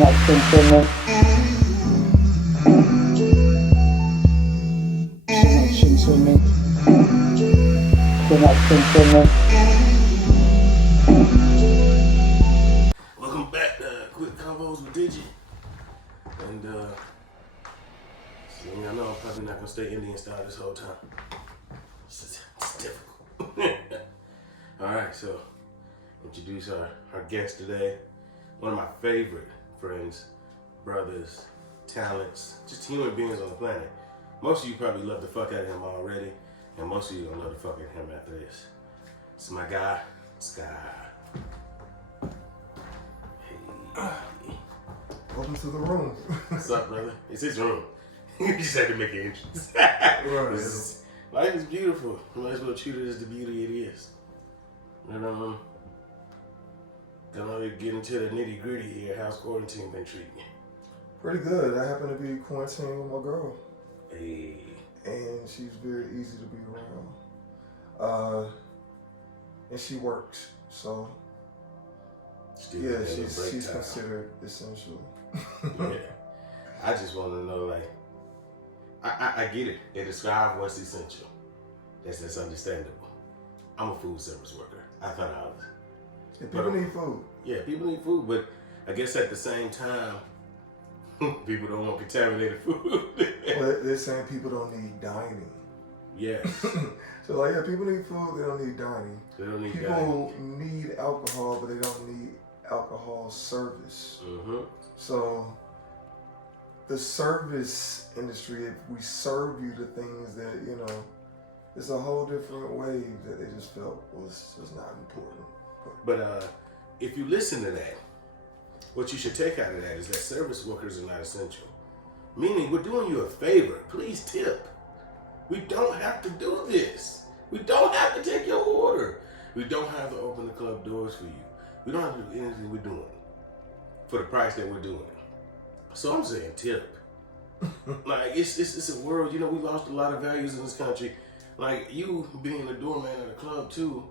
connection to me. Connection to me. Connection to me. Welcome back to Quick Convos with Digi. And I know I'm probably not gonna stay Indian style this whole time. It's difficult. Alright, so introduce our guest today. One of my favorite friends, brothers, talents, just human beings on the planet. Most of you probably love the fuck out of him already, and most of you don't love the fuck out of him after this. This is my guy, Sky. Welcome to the room. What's up, brother? It's his room. You just had to make an entrance. Right. Life is beautiful. You might as well treat it as the beauty it is. And gonna get into the nitty gritty here. How's quarantine been treating you? Pretty good. I happen to be quarantined with my girl. Hey. And she's very easy to be around. And she works. So, Still yeah, getting a she's break time. considered essential. Yeah. I just want to know, like, I get it. They describe what's essential. That's understandable. I'm a food service worker. I thought I was. Yeah, people need food. Yeah, people need food, but I guess at the same time, people don't want contaminated food. Well, they're saying people don't need dining. Yes. So, like, yeah, people need food, they don't need dining. They don't need People need alcohol, but they don't need alcohol service. Mm-hmm. So, the service industry, if we serve you the things that, you know, it's a whole different wave that they just felt was not important. But if you listen to that, what you should take out of that is that service workers are not essential. Meaning, we're doing you a favor. Please tip. We don't have to do this. We don't have to take your order. We don't have to open the club doors for you. We don't have to do anything we're doing for the price that we're doing it. So I'm saying tip. Like, it's a world, you know, we lost a lot of values in this country. Like, you being a doorman at a club too,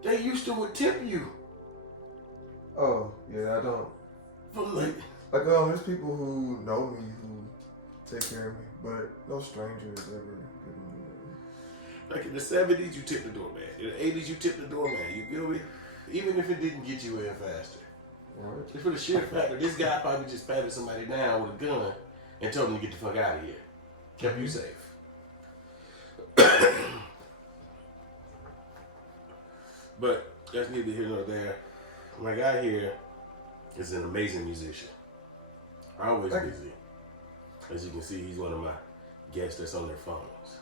they used to would tip you. Oh, yeah, I don't. From like, there's people who know me who take care of me, but no stranger has ever given me like in the 70s, you tipped the doorman. In the 80s, you tipped the doorman. You feel me? Even if it didn't get you in faster. Right. It's for the sheer fact that this guy probably just patted somebody down with a gun and told them to get the fuck out of here. Kept you safe. But that's neither here nor there. My guy here is an amazing musician. Always busy. As you can see, he's one of my guests that's on their phones.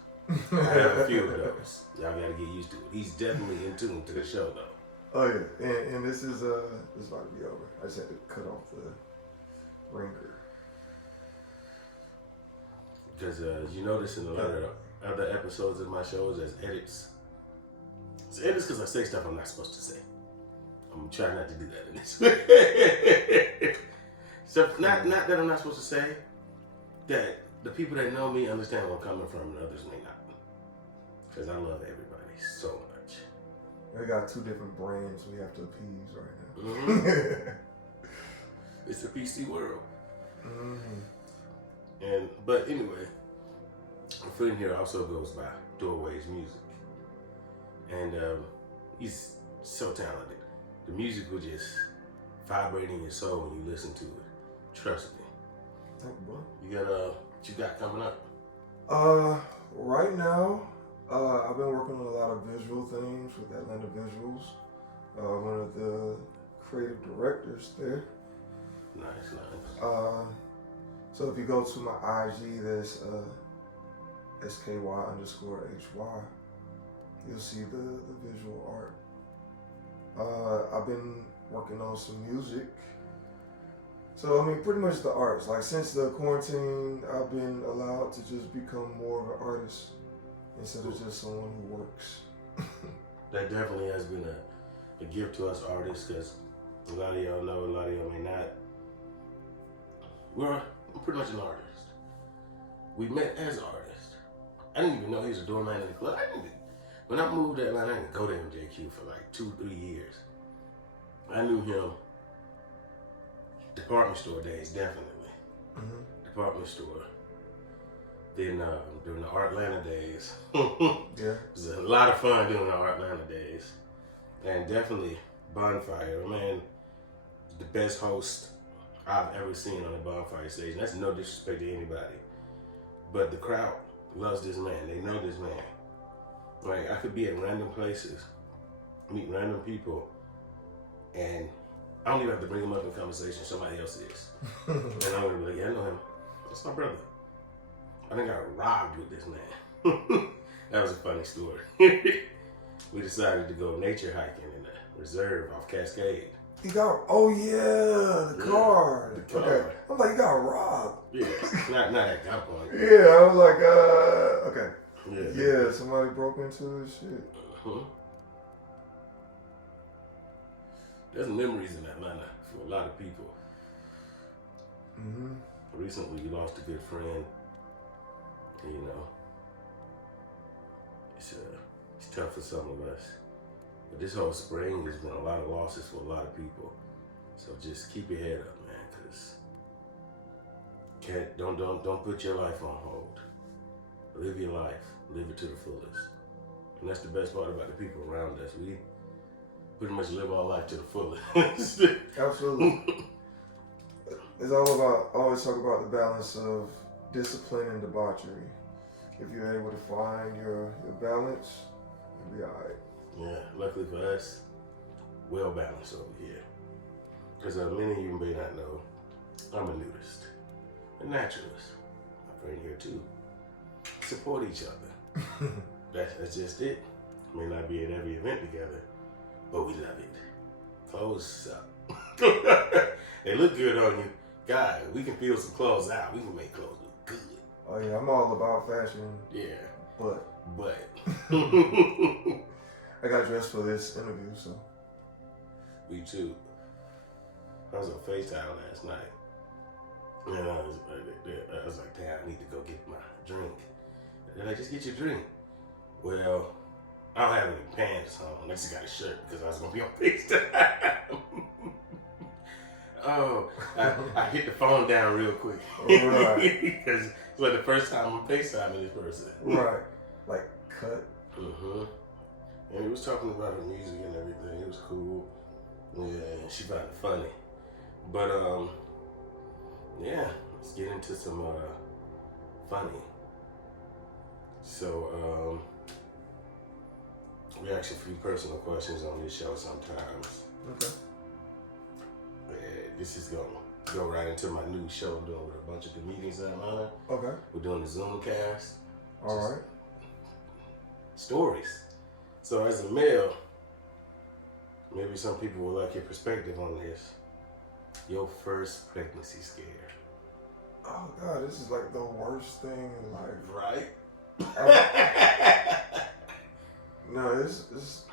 I have a few of those. Y'all gotta get used to it. He's definitely in tune to the show though. Oh yeah, and this is about to be over. I just had to cut off the ringer. Because you notice in a lot of other episodes of my shows, there's edits. It's edits because I say stuff I'm not supposed to say. I'm trying not to do that in this. So not that I'm not supposed to say, that the people that know me understand where I'm coming from and others may not. Because I love everybody so much. We got two different brands we have to appease right now. Mm-hmm. It's a PC world. Mm-hmm. But anyway, a friend here also goes by Doorways Music. And he's so talented. The music will just vibrate in your soul when you listen to it. Trust me. Thank you, bro. You got what you got coming up? Right now, I've been working on a lot of visual things with Atlanta Visuals. One of the creative directors there. Nice. So if you go to my IG, that's SKY_HY, you'll see the visual art. I've been working on some music. So, I mean, pretty much the arts. Like, since the quarantine, I've been allowed to just become more of an artist instead of just someone who works. That definitely has been a gift to us artists, because a lot of y'all know, a lot of y'all may not. I'm pretty much an artist. We met as artists. I didn't even know he was a doorman in the club. When I moved to Atlanta, I didn't go to MJQ for like 2-3 years. I knew him department store days, definitely. Mm-hmm. Department store. Then during the Artlanta days. Yeah. It was a lot of fun during the Artlanta days. And definitely Bonfire. Man, the best host I've ever seen on a bonfire stage. And that's no disrespect to anybody. But the crowd loves this man. They know this man. Like, I could be at random places, meet random people, and I don't even have to bring them up in conversation. Somebody else is. And I'm going to be like, yeah, I know him. That's my brother. I think I got robbed with this man. That was a funny story. We decided to go nature hiking in a reserve off Cascade. You got, oh yeah, the car. The car. Okay. I'm like, you got robbed. Yeah, not at gunpoint. Yeah, I was like, okay. Yeah. Yeah, somebody broke into this shit. Uh-huh. There's memories in Atlanta for a lot of people. Mm-hmm. Recently, we lost a good friend. You know, it's tough for some of us. But this whole spring, there's been a lot of losses for a lot of people. So just keep your head up, man, because don't put your life on hold. Live your life, live it to the fullest. And that's the best part about the people around us. We pretty much live our life to the fullest. Absolutely. It's all about, I always talk about the balance of discipline and debauchery. If you're able to find your balance, you'll be all right. Yeah, luckily for us, well balanced over here. Because many of you may not know, I'm a nudist, a naturalist. My friend here too. Support each other. That's just it. May not be at every event together, but we love it. Clothes up. They look good on you. God, we can feel some clothes out. We can make clothes look good. Oh yeah, I'm all about fashion. Yeah. But I I got dressed for this interview, so. We too. I was on FaceTime last night. And I was like, damn, I need to go get my drink. They're like, just get your drink. Well, I don't have any pants on. I just got a shirt because I was going to be on FaceTime. Oh, I hit the phone down real quick. Right. Because it's like the first time I'm FaceTiming this person. Right. Like, cut. Mm-hmm. And he was talking about her music and everything. It was cool. Yeah, she found it funny. But, yeah, let's get into some funny. So, we ask a few personal questions on this show sometimes. Okay. This is going to go right into my new show I'm doing with a bunch of comedians in Atlanta. Okay. We're doing the Zoom cast. All right. Stories. So as a male, maybe some people would like your perspective on this. Your first pregnancy scare. Oh God, this is like the worst thing in life. Right? No, this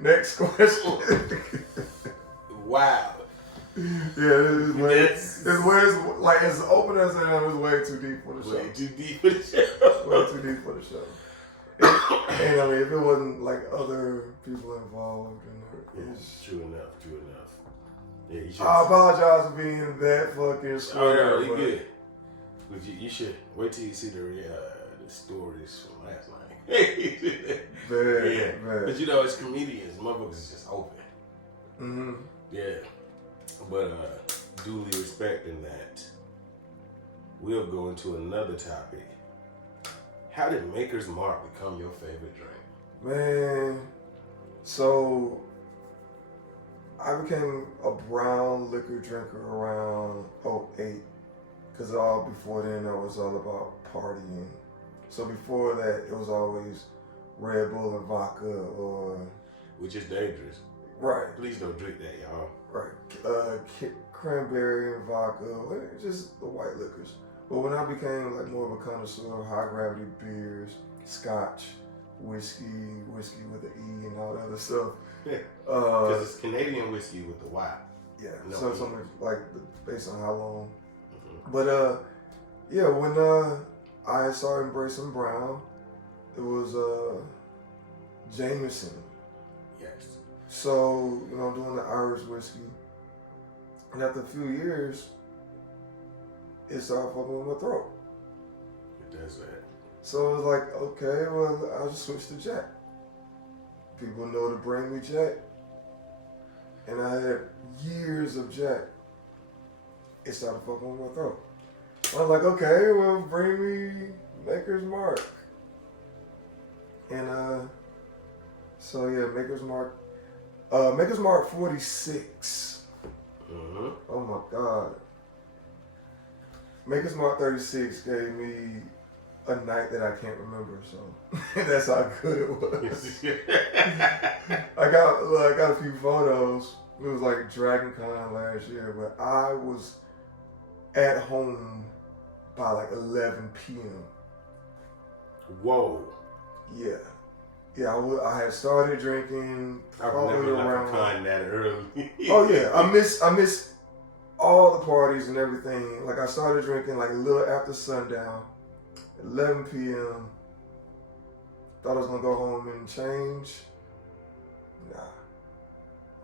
next question. Wow. Yeah, it's like as open as I am, it's way too deep for the show. Way too deep for the show. Way too deep for the show. And I mean, if it wasn't like other people involved in it, True enough. Yeah, you should. I apologize for being that fucking square. Oh, no, you good. But you should wait till you see the stories from last night. Bad. But you know, it's comedians. Motherfuckers is just open. Mm-hmm. Yeah. But duly respecting that, we'll go into another topic. How did Maker's Mark become your favorite drink? Man, so I became a brown liquor drinker around 08. Because all before then, I was all about partying. So before that, it was always Red Bull and vodka or... Which is dangerous. Right. Please don't drink that, y'all. Right. Cranberry and vodka, just the white liquors. But when I became like more of a connoisseur of high gravity beers, scotch, whiskey with the E and all that other stuff. Yeah. Because it's Canadian whiskey with the Y. Yeah. No, so something like based on how long. Mm-hmm. But yeah, when I started embracing brown, it was Jameson. Yes. So, I'm doing the Irish whiskey. And after a few years, it started fucking with my throat. It does that. So I was like, okay, well, I'll just switch to Jack. People know to bring me Jack. And I had years of Jack. It started fucking with my throat. I was like, okay, well, bring me Maker's Mark. And so yeah, Maker's Mark 46. Mm-hmm. Oh my God. Maker's Mark 36 gave me a night that I can't remember, so that's how good it was. I got a few photos. It was like Dragon Con last year, but I was at home by like 11 p.m. Whoa. Yeah. Yeah, I had started drinking I've probably never left a around. con that early. Oh yeah, I miss all the parties and everything. Like I started drinking like a little after sundown, 11 p.m. Thought I was gonna go home and change. Nah,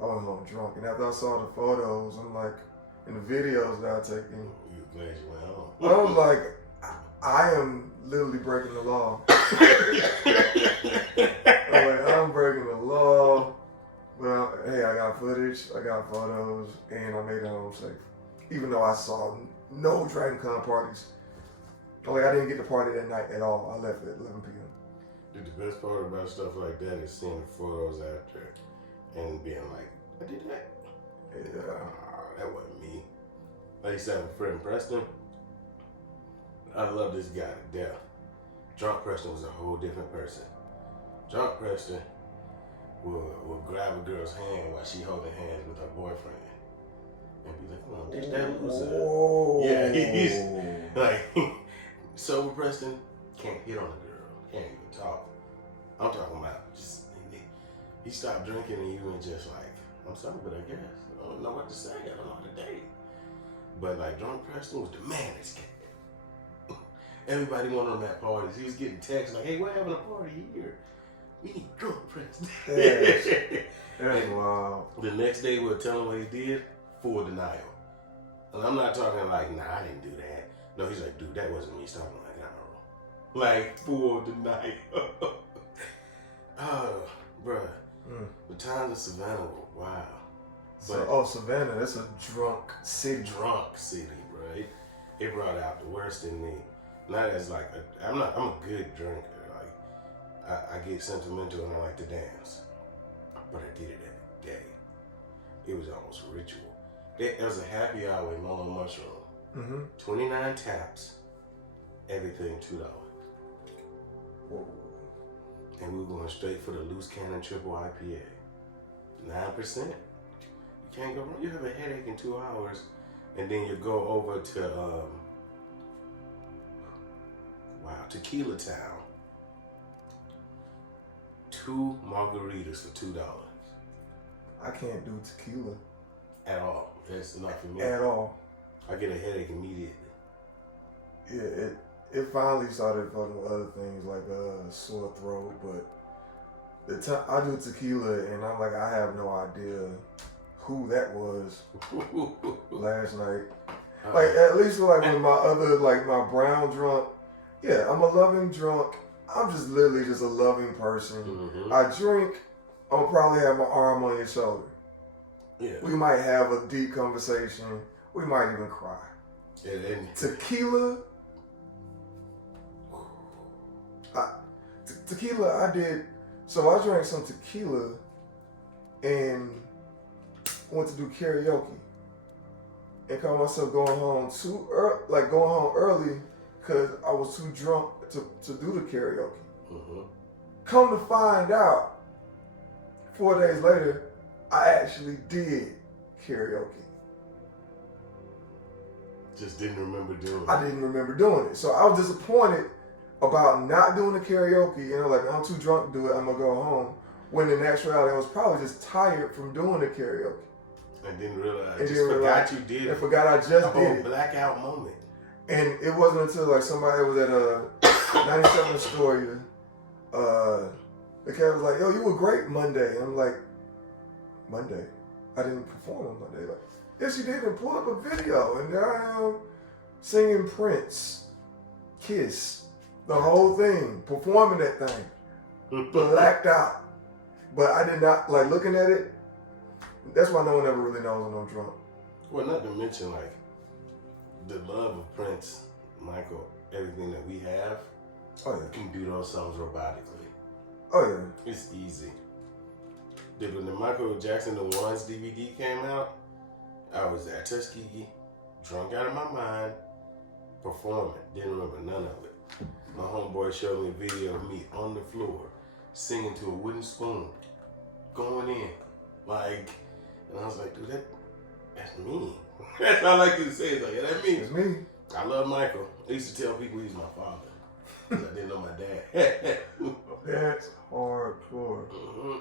I went home drunk. And after I saw the photos, I'm like, and the videos that I taken, You glad you went home. I was like, I am literally breaking the law. I'm breaking the law. Well, hey, I got footage, I got photos, and I made it home safe. Even though I saw no Dragon Con parties. Like, I didn't get to party that night at all. I left at 11 p.m. The best part about stuff like that is seeing the photos after and being like, I did that. Yeah. That wasn't me. I used to have a friend, Preston. I love this guy to death. Drunk Preston was a whole different person. Drunk Preston will grab a girl's hand while she holding hands with her boyfriend and be like, come on, ditch that loser. Whoa. Yeah, he's like, sober Preston can't hit on a girl, can't even talk. I'm talking about just, he stopped drinking and you were just like, I'm sober, I guess. I don't know what to say, I don't know how to date. But like, Drunk Preston was the man that's getting everybody wanted him at parties. He was getting texts like, hey, we're having a party here. We need Drunk Preston. That's wild. The next day we'll tell him what he did, full denial. And I'm not talking like, nah, I didn't do that. No, he's like, dude, that wasn't me. Stop lying. Like, full denial. Oh, bruh. The times of Savannah were wild. Savannah, that's a drunk city. Drunk city, bro. It brought out the worst in me. Not as like, I'm a good drinker. Like, I get sentimental and I like to dance. But I did it every day. It was almost a ritual. There was a happy hour in Mono Mushroom. Mm-hmm. 29 taps, everything $2. Whoa. And we were going straight for the loose cannon triple IPA. 9%. You can't go wrong. You have a headache in 2 hours, and then you go over to Tequila Town. 2 margaritas for $2. I can't do tequila. At all. That's not for me. At all. I get a headache immediately. Yeah, it finally started fucking with other things like sore throat, but the time I do tequila and I'm like, I have no idea who that was last night. Like at least like with my other like my brown drunk, yeah, I'm a loving drunk. I'm just literally just a loving person. Mm-hmm. I drink, I'll probably have my arm on your shoulder. Yeah. We might have a deep conversation. We might even cry. And Tequila. Tequila, I did. So I drank some tequila and went to do karaoke. And caught myself going home going home early because I was too drunk to do the karaoke. mm-hmm. Come to find out, 4 days later, I actually did karaoke. Just didn't remember doing it. I didn't remember doing it. So I was disappointed about not doing the karaoke. You know, like I'm too drunk to do it, I'm gonna go home. When in actuality, I was probably just tired from doing the karaoke. And didn't realize. And Just forgot you did I it. forgot I just A whole did it. blackout moment. And it wasn't until like somebody was at 97 Astoria. The cat was like, "Yo, you were great Monday." And I'm like, "Monday? I didn't perform on Monday." Like, Yes, she did. And pull up a video, and there I am singing Prince, Kiss, the whole thing, performing that thing, blacked out. But I did not like looking at it. That's why no one ever really knows when I'm drunk. Well, not to mention like the love of Prince, Michael, everything that we have. Oh yeah. Can do those songs robotically. Oh yeah. It's easy. Dude, when the Michael Jackson The Ones DVD came out, I was at Tuskegee, drunk out of my mind, performing. Didn't remember none of it. My homeboy showed me a video of me on the floor, singing to a wooden spoon, going in. Like, and I was like, dude, that's me. That's all I could say. It's like, yeah, that's me. It's me. I love Michael. I used to tell people he's my father. Because I didn't know my dad. That's hardcore. Mm-hmm.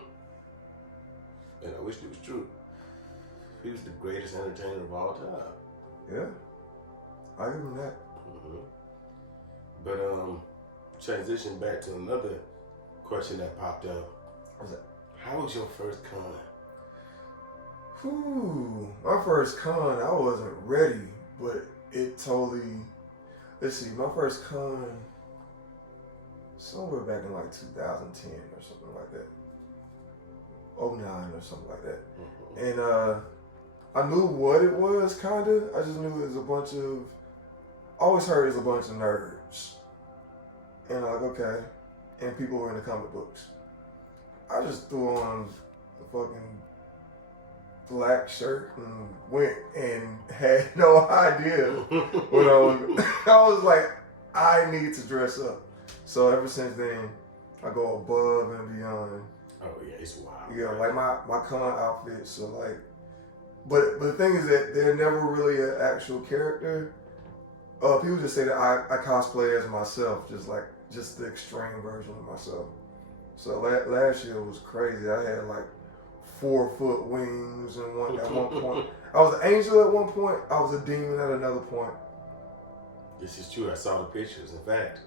And I wish it was true. He was the greatest entertainer of all time. Yeah. I give him that. Mm-hmm. But transition back to another question that popped up. What's that? How was your first con? Whew. My first con, I wasn't ready, but it totally. Let's see, my first con, somewhere back in like 2010 or something like that. 09 or something like that. Mm-hmm. And I knew what it was, kind of. I just knew it was a bunch of, always heard it was a bunch of nerds. And like, okay. And people were in the comic books. I just threw on the fucking black shirt and went and had no idea what I was. I was like, I need to dress up. So ever since then, I go above and beyond. Oh yeah, it's wild. Yeah, like my con outfits. So like, but the thing is that they're never really an actual character. People just say that I cosplay as myself, just the extreme version of myself. So last year was crazy. I had like 4-foot wings and at one point. I was an angel at one point. I was a demon at another point. This is true. I saw the pictures. In fact,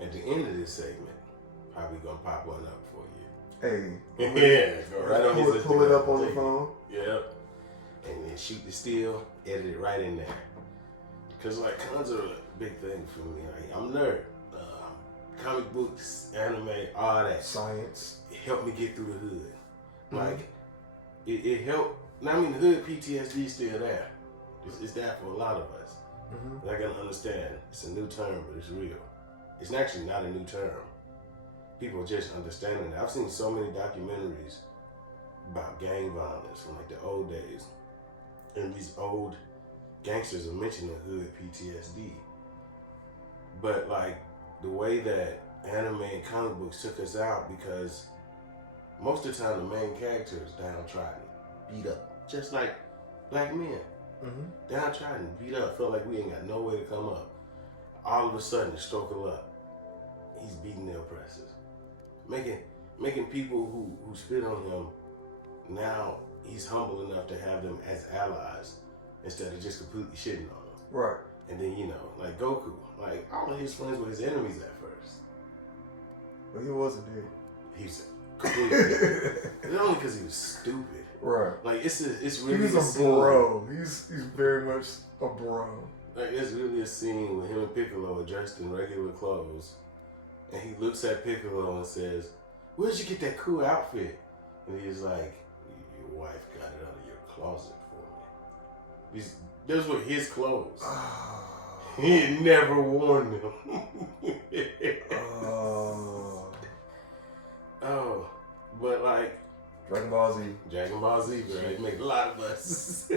at the end of this segment, probably gonna pop one up for you. Hey, Yeah, go right on his pull it Instagram. up on the phone. Yep. And then shoot the still, edit it right in there. Cause like cons are a big thing for me. Like I'm a nerd. Comic books, anime, all that. Science. It helped me get through the hood. Mm-hmm. Like it helped. Now I mean the hood PTSD is still there. It's there for a lot of us. Mm-hmm. But I gotta understand it's a new term, but it's real. It's actually not a new term. People are just understanding it. I've seen so many documentaries about gang violence from like the old days. And these old gangsters are mentioning hood PTSD. But like the way that anime and comic books took us out, because most of the time the main character is downtrodden, beat up, just like black men. Mm-hmm. Downtrodden, beat up, feel like we ain't got no way to come up. All of a sudden, stroke of luck, he's beating the oppressors. Making people who spit on him, now he's humble enough to have them as allies instead of just completely shitting on them. Right. And then, like Goku, like all of his friends were his enemies at first. But he wasn't dead. He was completely it's only because he was stupid. Right. Like it's really He's a bro. He's very much a bro. Like there's really a scene with him and Piccolo are dressed in regular clothes, and he looks at Piccolo and says, "Where'd you get that cool outfit?" And he's like, "Your wife got it out of your closet for me." Those were his clothes. He had never worn them. Oh, but like Dragon Ball Z. Bro, it make a lot of us.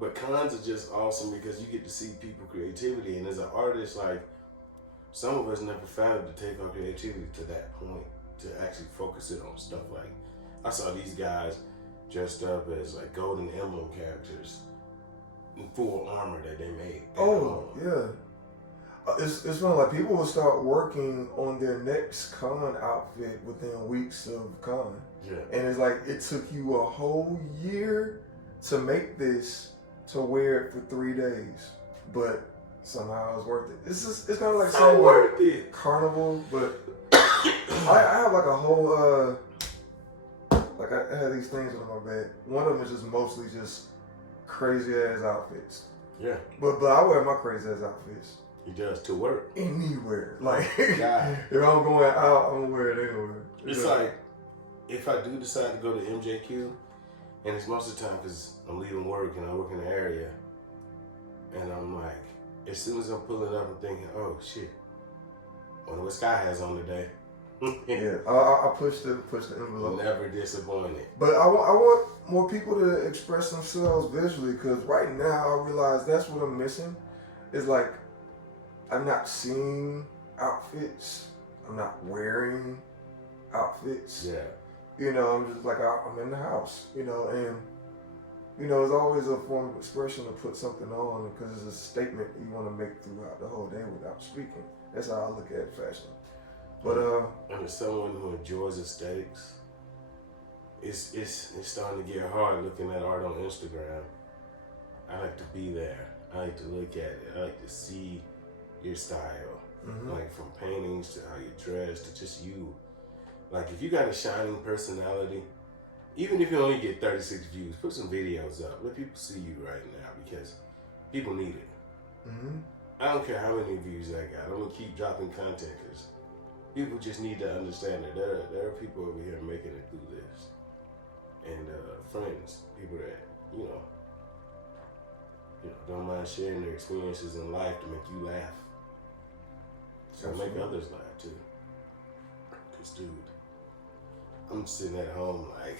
But cons are just awesome because you get to see people creativity, and as an artist, like some of us never found to take our creativity to that point, to actually focus it on stuff like I saw these guys dressed up as like Golden Emblem characters in full armor that they made. Oh, yeah. It's funny, like people will start working on their next con outfit within weeks of con. Yeah. And it's like it took you a whole year to make this, to wear it for 3 days. But somehow it was worth it. It's kind of like so worth it. Carnival, but I have like a whole like I have these things under my bed. One of them is just mostly just crazy ass outfits. Yeah. But I wear my crazy ass outfits. He does to work. Anywhere. Like, God. if I'm going out, I'm gonna wear it anywhere. It's like, if I do decide to go to MJQ, and it's most of the time because I'm leaving work and I work in the area, and I'm like, as soon as I'm pulling up, I'm thinking, oh shit, wonder what Sky has on today. Yeah, I push the envelope. Never disappointed. But I want more people to express themselves visually, because right now I realize that's what I'm missing. Is like, I'm not seeing outfits. I'm not wearing outfits. Yeah. You know, I'm just like, I'm in the house, you know, and, you know, it's always a form of expression to put something on because it's a statement you want to make throughout the whole day without speaking. That's how I look at fashion. But, and as someone who enjoys aesthetics, it's starting to get hard looking at art on Instagram. I like to be there. I like to look at it. I like to see your style, like from paintings to how you dress to just you. Like, if you got a shining personality, even if you only get 36 views, put some videos up. Let people see you right now because people need it. I don't care how many views I got. I'm going to keep dropping content because people just need to understand that there are people over here making it through this. And friends, people that, you know, don't mind sharing their experiences in life to make you laugh. So make others laugh too. Because, dude, I'm sitting at home like,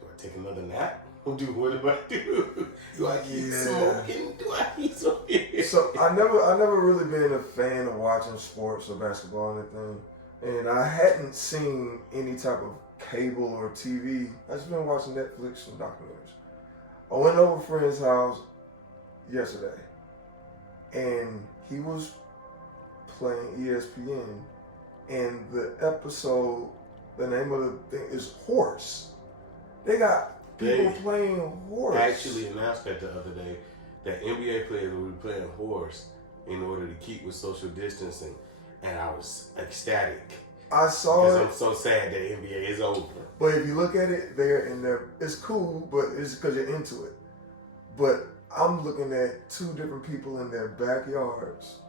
do I take another nap? What do I do? Do I keep smoking? Do I keep smoking? So I never really been a fan of watching sports or basketball or anything. And I hadn't seen any type of cable or TV. I just been watching Netflix and documentaries. I went over a friend's house yesterday and he was playing ESPN, and the episode, the name of the thing is Horse. They got people playing horse. I actually announced that the other day that NBA players will be playing horse in order to keep with social distancing, and I was ecstatic. I saw because it. I'm so sad that NBA is over. But if you look at it, they're in there. It's cool, but it's because you're into it. But I'm looking at two different people in their backyards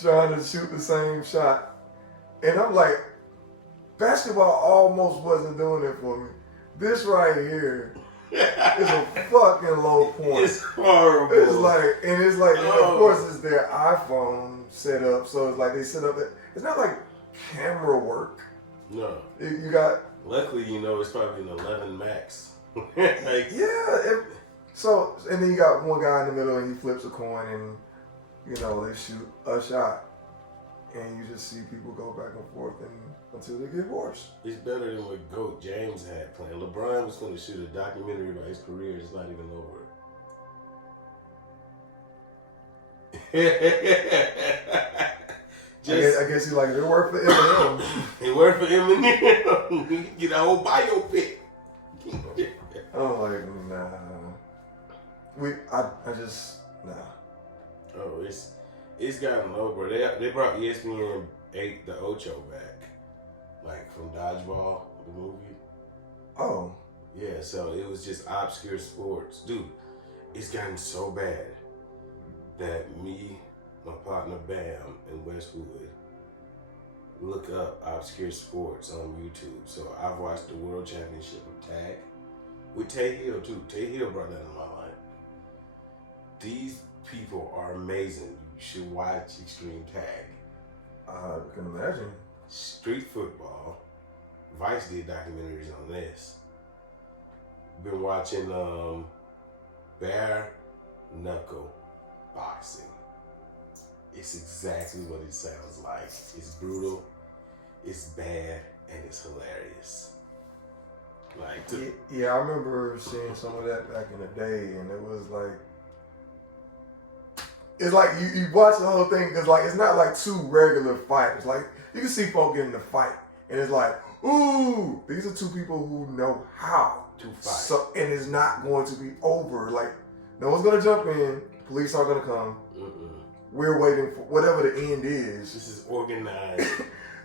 trying to shoot the same shot. And I'm like, basketball almost wasn't doing it for me. This right here is a fucking low point. It's horrible. It's like, of course, it's their iPhone set up. So it's like they set up it. It's not like camera work. No. You got. Luckily, it's probably an 11 max. So, and then you got one guy in the middle and he flips a coin and, they shoot a shot. And you just see people go back and forth until they get hoarse. It's better than what GOAT James had planned. LeBron was going to shoot a documentary about his career. It's not even over. I guess he like, it worked for Eminem. It worked for Eminem. Get a whole biopic. I'm like, nah. Nah. Oh, it's gotten low, bro. They brought ESPN 8 the Ocho back, like from Dodgeball, the movie. Oh. Yeah, so it was just obscure sports. Dude, it's gotten so bad that me, my partner Bam in Westwood, look up obscure sports on YouTube. So I've watched the World Championship of Tag with Tay Hill too. Tay Hill brought that in my life. These people are amazing. You should watch Extreme Tag. I can imagine. Street football. Vice did documentaries on this. Been watching bare knuckle boxing. It's exactly what it sounds like. It's brutal, it's bad, and it's hilarious. I remember seeing some of that back in the day, and it was like, it's like you watch the whole thing because it's not like two regular fighters. Like you can see folk get in the fight, and it's like, ooh, these are two people who know how to fight. So, and it's not going to be over. Like no one's gonna jump in. Police aren't gonna come. We're waiting for whatever the end is. This is organized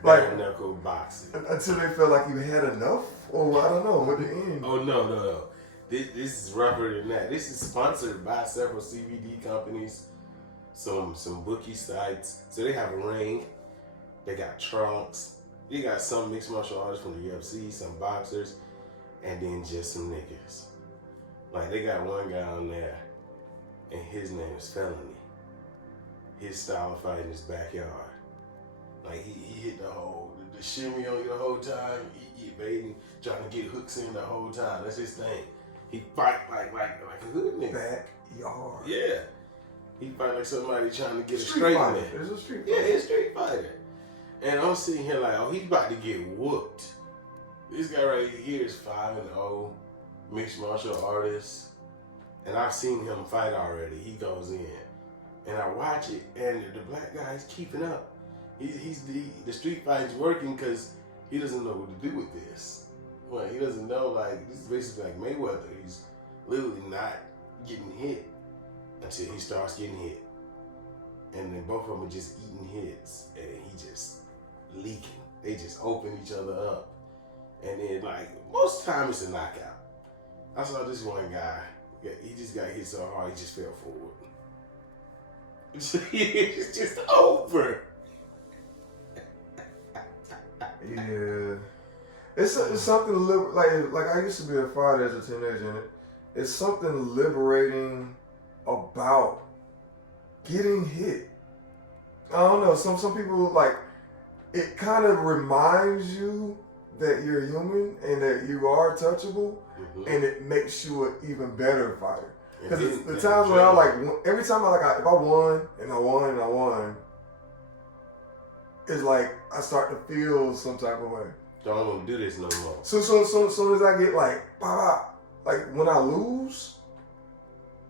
like knuckle boxing until they feel like you had enough, or I don't know what the end. Oh no! This is rougher than that. This is sponsored by several CBD companies, some bookie sites. So they have a ring, they got trunks, they got some mixed martial artists from the UFC, some boxers, and then just some niggas. Like they got one guy on there, and his name is Felony. His style of fighting is backyard. Like he hit the shimmy on you the whole time. He baiting, trying to get hooks in the whole time. That's his thing. He fight like a hood nigga. Backyard. Yeah. He fight like somebody trying to get Street a straight fighter. man. It's a street Yeah, fighter. he's a street fighter. And I'm sitting here like, oh, he's about to get whooped. This guy right here is 5-0, mixed martial artist. And I've seen him fight already. He goes in. And I watch it, and the black guy is keeping up. The street fight's working because he doesn't know what to do with this. Well, he doesn't know, like, this is basically like Mayweather. He's literally not getting hit until he starts getting hit. And then both of them are just eating hits, and he just leaking. They just open each other up. And then, like, most time it's a knockout. I saw this one guy, he just got hit so hard, he just fell forward. It's just over. Yeah. It's something like I used to be a fighter as a teenager, and it's something liberating about getting hit. I don't know. Some people, like, it kind of reminds you that you're human and that you are touchable, and it makes you an even better fighter. Because the times when every time if I won and I won, it's like I start to feel some type of way. Don't want to do this no more. So soon as I get like when I lose,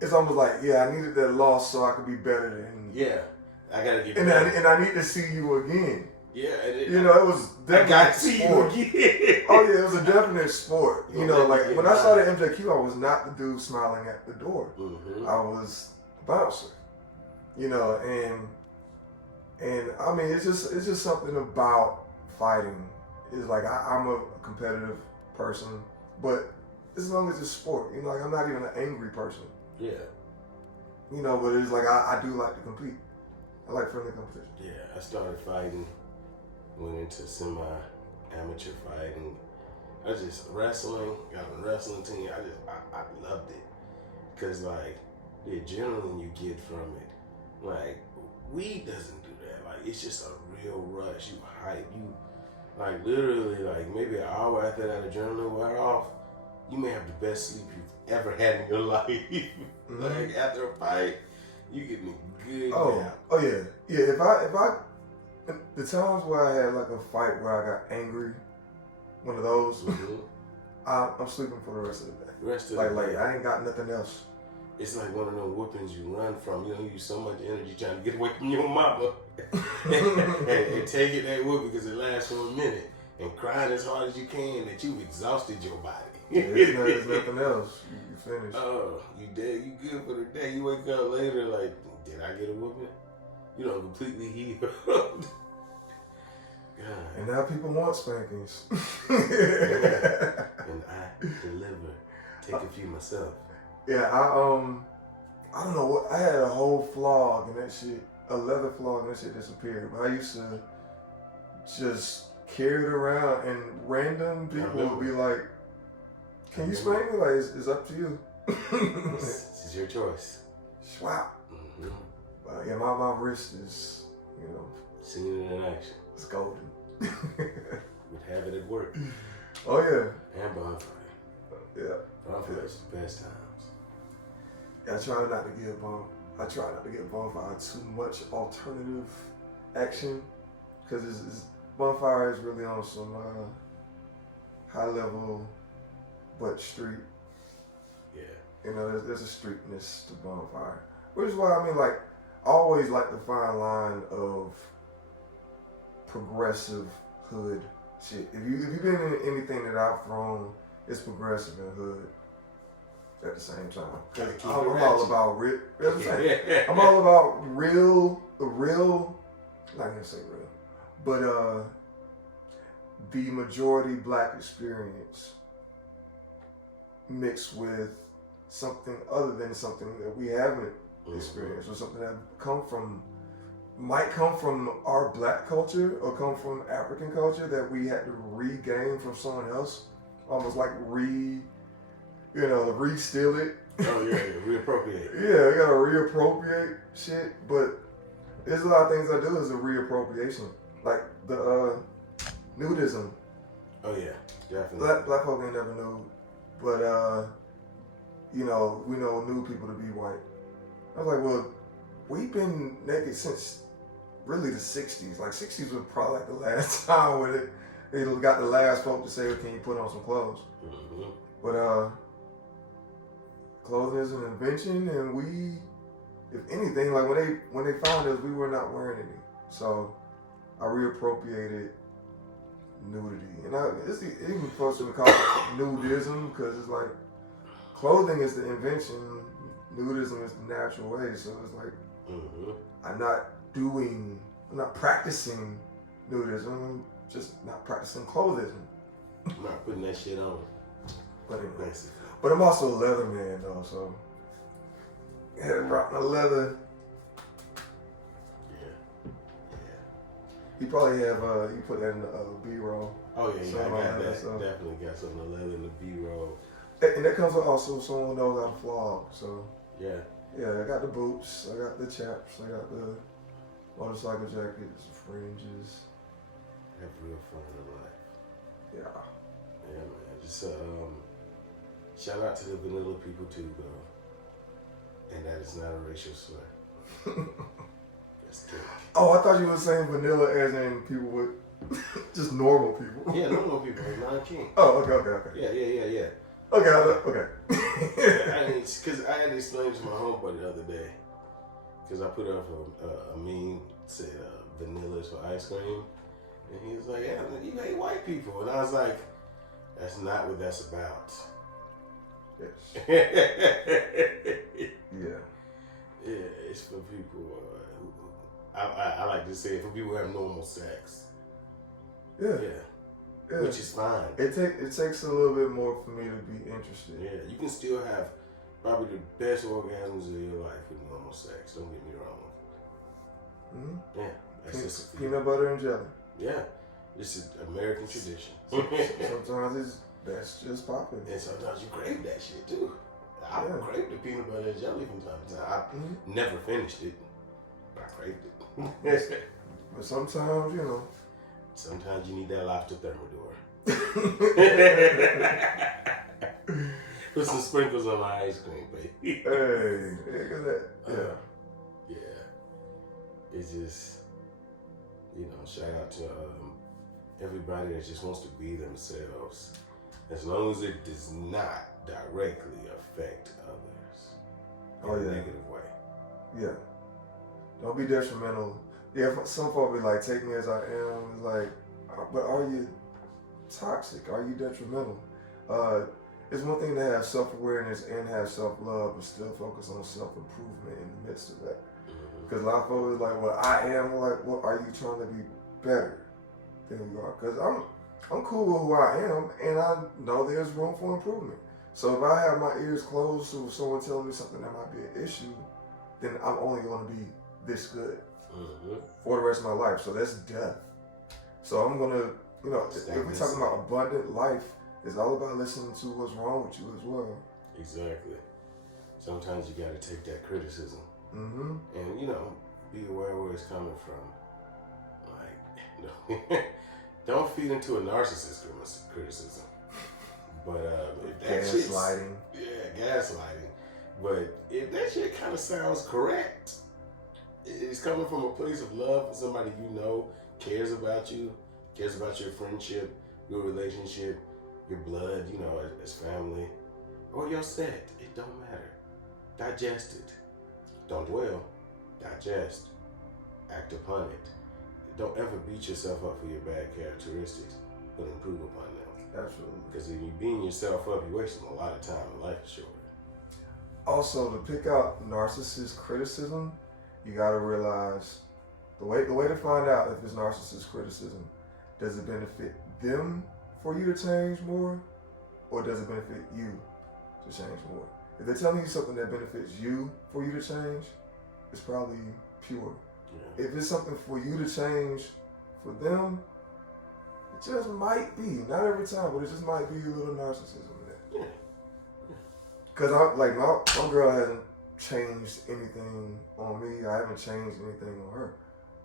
it's almost like, yeah, I needed that loss so I could be better than you. Yeah, I gotta get better. And I need to see you again. Yeah, it was definitely. I got to see you again. Oh yeah, it was a definite sport. You know, like when I started MJQ, I was not the dude smiling at the door. I was a bouncer. You know, and I mean, it's just something about fighting. It's like I'm a competitive person, but as long as it's sport, you know, like I'm not even an angry person. Yeah. You know, but it's like I do like to compete. I like friendly competition. Yeah, I started fighting, went into semi-amateur fighting. I just wrestling, got on a wrestling team. I loved it. Cause like the adrenaline you get from it, like weed doesn't do that. Like it's just a real rush. You hype. You like literally like maybe an hour after that adrenaline wear off, you may have the best sleep you've ever had in your life. Like after a fight, you get me good. Nap. Oh yeah. If I the times where I had like a fight where I got angry, one of those, I'm sleeping for the rest of the day. Like I ain't got nothing else. It's like one of those whoopings you run from. You know, you use so much energy trying to get away from your mama and take it that whooping because it lasts for a minute and crying as hard as you can that you've exhausted your body. There's nothing else. You finished. Oh, you dead. You good for the day. You wake up later like, did I get a whooping? You don't completely healed. God. And now people want spankings. Yeah. And I deliver. Take a few myself. Yeah, I don't know what, I had a whole flog and that shit, a leather flog and that shit disappeared. But I used to just carry it around and random people would be like, can you spank me? Like, it's up to you. This is your choice. Swap. Yeah, my wrist is, you know. Seen it in action. It's golden. Would have it at work. Oh, yeah. And bonfire. Yeah. Bonfire is the best times. I try not to give bonfire too much alternative action because bonfire is really on some high level but street. Yeah. You know, there's a streetness to bonfire, which is why I mean, like, I always like the fine line of progressive hood shit. If you've been in anything that I've thrown, it's progressive and hood at the same time. I'm all about real. I'm all about the real. Not gonna say real, but the majority black experience mixed with something other than something that we haven't experienced, or something that might come from our black culture or come from African culture that we had to regain from someone else, almost like re-steal it. Oh yeah, reappropriate. Yeah, I gotta reappropriate shit, but there's a lot of things I do as a reappropriation, like the nudism. Oh yeah, definitely. Black folk ain't never nude, but we know nude people to be white. I was like, well, we've been naked since really the 60s. Like 60s was probably like the last time when they got the last folk to say, well, can you put on some clothes? Mm-hmm. But clothing is an invention, and we, if anything, like when they found us, we were not wearing any. So I reappropriated nudity, and it's even closer to call it nudism, because it's like clothing is the invention, nudism is the natural way. So it's like I'm not practicing nudism, I'm just not practicing clothism. I'm not putting that shit on. But anyway, but I'm also a leather man though, so yeah, rocking a leather. Yeah. You probably have you put that in the B-roll. Oh yeah, I got that. So. Definitely got some of the leather in the B-roll. And that comes with also someone who knows how to flog. So yeah, I got the boots, I got the chaps, I got the motorcycle jackets, fringes. Have real fun in life. Yeah. Yeah, man. Just shout out to the vanilla people too, though. And that is not a racial slur. That's good. Oh, I thought you were saying vanilla as in people with just normal people. Yeah, normal people, non-king. Oh, okay. Yeah. Okay. Because I had to explain to my homeboy the other day. Because I put up a meme said vanilla is for ice cream. And he was like, yeah, you hate white people. And I was like, that's not what that's about. Yes. Yeah, it's for people who, I like to say, for people who have normal sex. Yeah. Which is fine. It takes a little bit more for me to be interested. Yeah, you can still have probably the best orgasms of your life with normal sex. Don't get me wrong. Mm-hmm. Yeah, that's just peanut butter and jelly. Yeah, this is American tradition. Sometimes that's just popping. And sometimes you crave that shit too. I crave the peanut butter and jelly from time to time. I never finished it, but I craved it. But sometimes, sometimes you need that lobster thermidor. Put some sprinkles on my ice cream, baby. Hey, look at that. Yeah. It's just, shout out to everybody that just wants to be themselves. As long as it does not directly affect others in a negative way. Yeah. Don't be detrimental. Yeah, some folk be like, take me as I am. It's like, but are you toxic? Are you detrimental? It's one thing to have self-awareness and have self-love, but still focus on self-improvement in the midst of that. Because a lot of folks is like, well, I am. Like, well, are you trying to be better than who you are? Because I'm cool with who I am, and I know there's room for improvement. So if I have my ears closed to someone telling me something that might be an issue, then I'm only going to be this good for the rest of my life. So that's death. So I'm going to, if we're talking about abundant life, it's all about listening to what's wrong with you as well. Exactly. Sometimes you got to take that criticism and, be aware where it's coming from. Like, don't feed into a narcissist criticism. But if that gaslighting. Gaslighting. But if that shit kind of sounds correct, it's coming from a place of love for somebody cares about you, cares about your friendship, your relationship, your blood, as family, or your set. It don't matter. Digest it. Don't dwell. Digest. Act upon it. Don't ever beat yourself up for your bad characteristics, but improve upon them. Absolutely. Because if you're beating yourself up, you're wasting a lot of time and life is short. Also, to pick out narcissist criticism, you got to realize the way to find out if it's narcissist criticism, does it benefit them for you to change more, or does it benefit you to change more. If they're telling you something that benefits you for you to change, it's probably pure. Yeah. If it's something for you to change for them, it just might be, not every time, but it just might be a little narcissism in there. Yeah. Cause my girl hasn't changed anything on me. I haven't changed anything on her.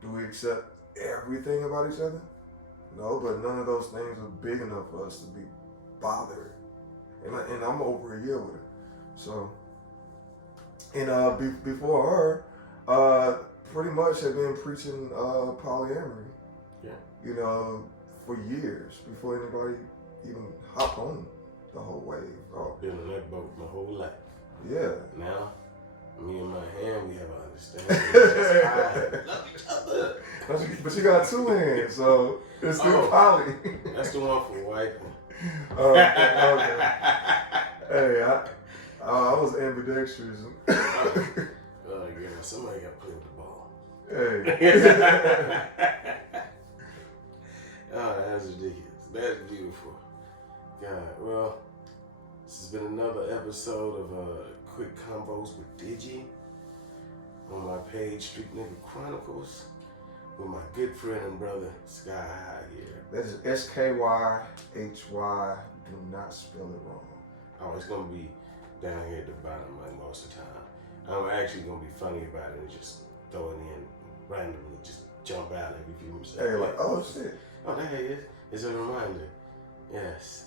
Do we accept everything about each other? No, but none of those things are big enough for us to be bothered. And I'm over a year with her. So, and before her, pretty much had been preaching polyamory. Yeah. You know, for years before anybody even hopped on the whole wave. Been in that boat my whole life. Yeah. Now, me and my hand, we have an understanding. Love each other. But you got two hands, so it's still poly. That's the one for wife. Okay. Hey, I was ambidextrous. Yeah, somebody got to play with the ball. Hey. Oh, that's ridiculous. That's beautiful. God, well, this has been another episode of Quick Convos with Digi on my page, Street Nigga Chronicles, with my good friend and brother, Sky High here. That is SKYHY. Do not spell it wrong. Oh, it's going to be down here at the bottom like most of the time. I'm actually going to be funny about it and just throw it in randomly, just jump out every few minutes. Hey, like, oh shit. Oh, there it is. It's a reminder. Yes.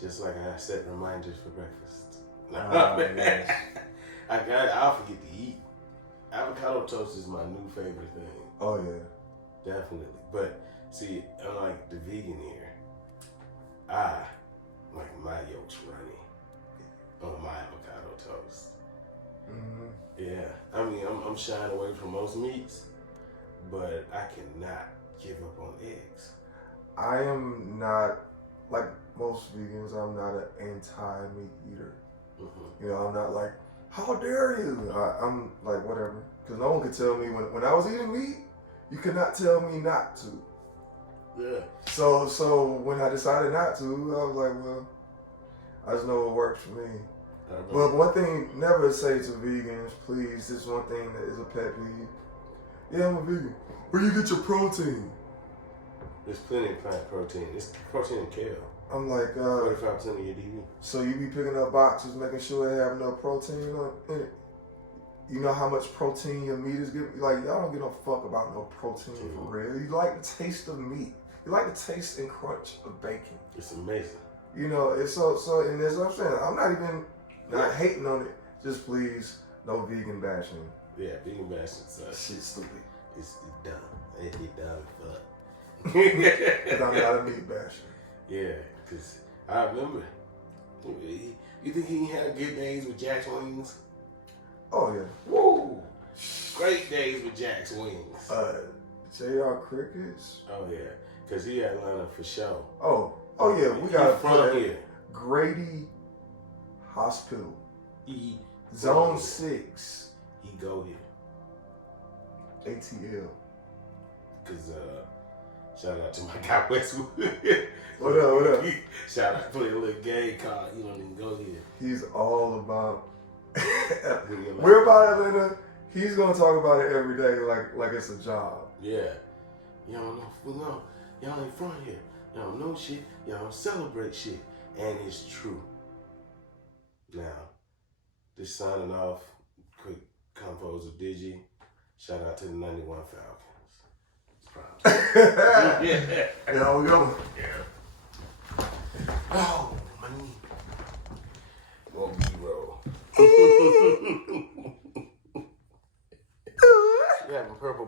Just like I set reminders for breakfast. Yes. I'll forget to eat. Avocado toast is my new favorite thing. Oh, yeah. Definitely. But, see, unlike the vegan here, I like my yolks runny on my avocado toast. Mm-hmm. Yeah. I mean, I'm shying away from most meats, but I cannot give up on eggs. I am not, like most vegans, I'm not an anti-meat eater. Mm-hmm. You know, I'm not like, how dare you? I'm like, whatever. Because no one could tell me, when I was eating meat, you could not tell me not to. Yeah. So when I decided not to, I was like, well, I just know what works for me. But one thing, never say to vegans, please, this one thing that is a pet peeve. Yeah, I'm a vegan. Where do you get your protein? There's plenty of plant protein. It's protein in kale. I'm like, 45% of your DV. So you be picking up boxes, making sure they have enough protein in it. You know how much protein your meat is giving? Like, y'all don't give no fuck about no protein for real. You like the taste of meat. You like the taste and crunch of bacon. It's amazing. You know, it's so and that's what I'm saying. I'm not even not hating on it. Just please, no vegan bashing. Yeah, vegan bashing sucks. Shit's stupid. It's dumb. It's dumb fuck. Because I'm not a meat basher. Yeah, because I remember. You think he had good days with Jack's Wings? Oh, yeah. Woo! Great days with Jack's Wings. JR Crickets? Oh, yeah. Because he had lined up for show. Oh, yeah. We got from here. Grady Hospital. Zone 6. He go here. ATL. Because, shout out to my guy Westwood. What up? Shout out, play a little gay card. You don't even go here. He's all about. We're about Atlanta. He's gonna talk about it every day, like it's a job. Yeah. Y'all ain't from here. Y'all don't know shit. Y'all don't celebrate shit, and it's true. Now, just signing off. Quick Convos with Digi. Shout out to the 91 Falcons. Yeah, we go. Yeah. Oh, my knee. Won't be roll.